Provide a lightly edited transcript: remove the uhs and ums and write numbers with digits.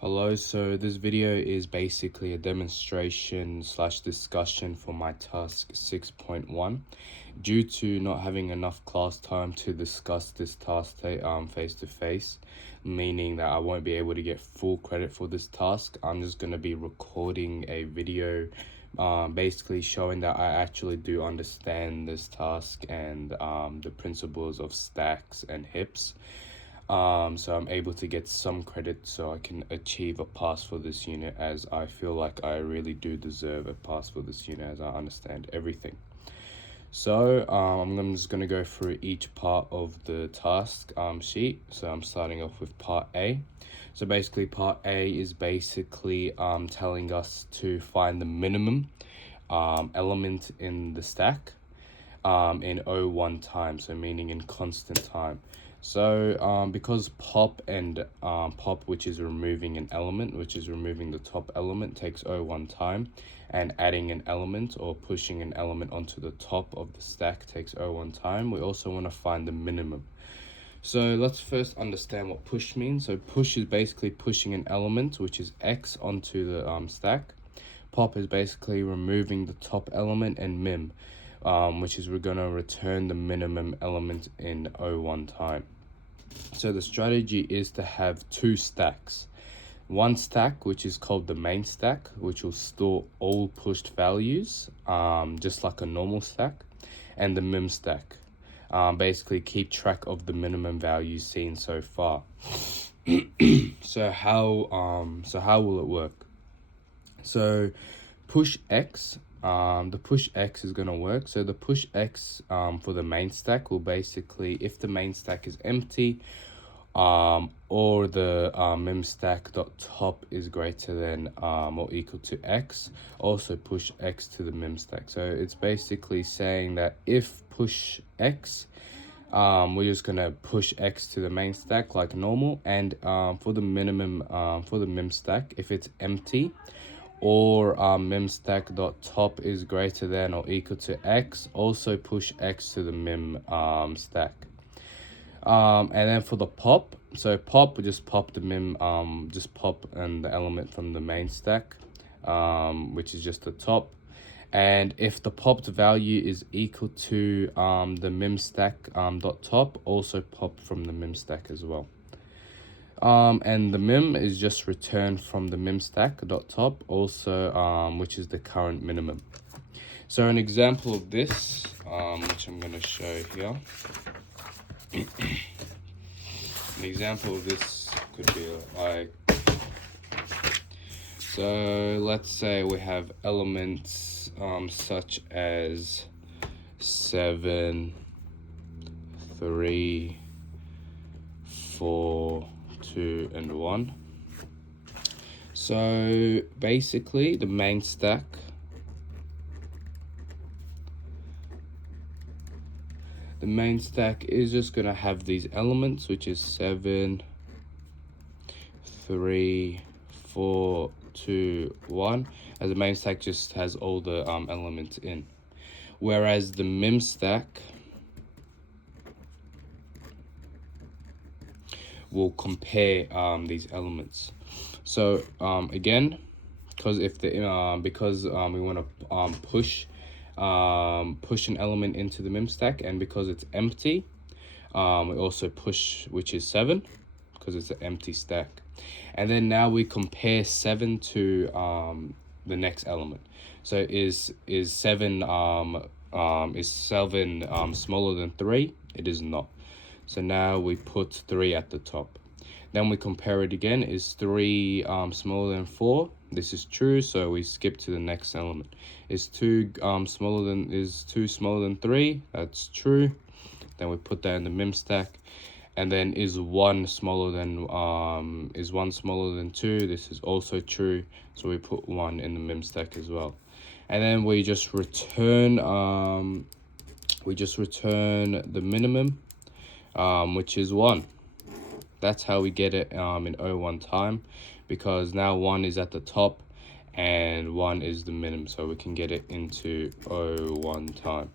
Hello, so this video is basically a demonstration slash discussion for my task 6.1. Due to not having enough class time to discuss this task face to face, meaning that I won't be able to get full credit for this task, I'm just going to be recording a video basically showing that I actually do understand this task and the principles of stacks and hips. So I'm able to get some credit so I can achieve a pass for this unit, as I feel like I really do deserve a pass for this unit as I understand everything. So I'm just going to go through each part of the task sheet. So I'm starting off with part A. So basically part A is basically telling us to find the minimum element in the stack in O1 time, so meaning in constant time. So because pop, which is removing an element, which is removing the top element, takes O1 time, and adding an element or pushing an element onto the top of the stack takes O1 time, we also want to find the minimum. So let's first understand what push means. So push is basically pushing an element, which is X, onto the stack. Pop is basically removing the top element, and mim, which is we're going to return the minimum element in O1 time. So the strategy is to have two stacks. One stack, which is called the main stack, which will store all pushed values, just like a normal stack, and the mim stack. Basically keep track of the minimum values seen so far. So how will it work? So push X, the push X is going to work. So the push X for the main stack will basically, if the main stack is empty, or the mim stack dot top is greater than or equal to X, also push X to the mim stack. So it's basically saying that if push X, we're just gonna push X to the main stack like normal, and for the minimum for the mim stack, if it's empty or mim stack dot top is greater than or equal to X, also push X to the mim stack. And then for the pop, so pop, we just pop the mim, just pop and the element from the main stack, which is just the top. And if the popped value is equal to the mim stack dot top, also pop from the mim stack as well. And the mim is just returned from the mim stack dot top, also which is the current minimum. So an example of this, which I'm going to show here. An example of this could be like, so let's say we have elements such as 7, 3, 4, 2, and 1. So basically the main stack is just going to have these elements, which is 7, 3, 4, 2, 1, as the main stack just has all the elements in. Whereas the mim stack will compare these elements. So again, because if the we want to push an element into the mim stack, and because it's empty, we also push, which is 7, because it's an empty stack. And then now we compare 7 to the next element. So is 7 smaller than 3? It is not. So now we put 3 at the top. Then we compare it again. Is 3 smaller than 4? This is true, so we skip to the next element. Is 2 smaller than 3? That's true. Then we put that in the mim stack. And then is 1 smaller than 2? This is also true, so we put 1 in the mim stack as well. And then we just return the minimum, which is 1. That's how we get it in O1 time, because now 1 is at the top and 1 is the minimum, so we can get it into O1 time.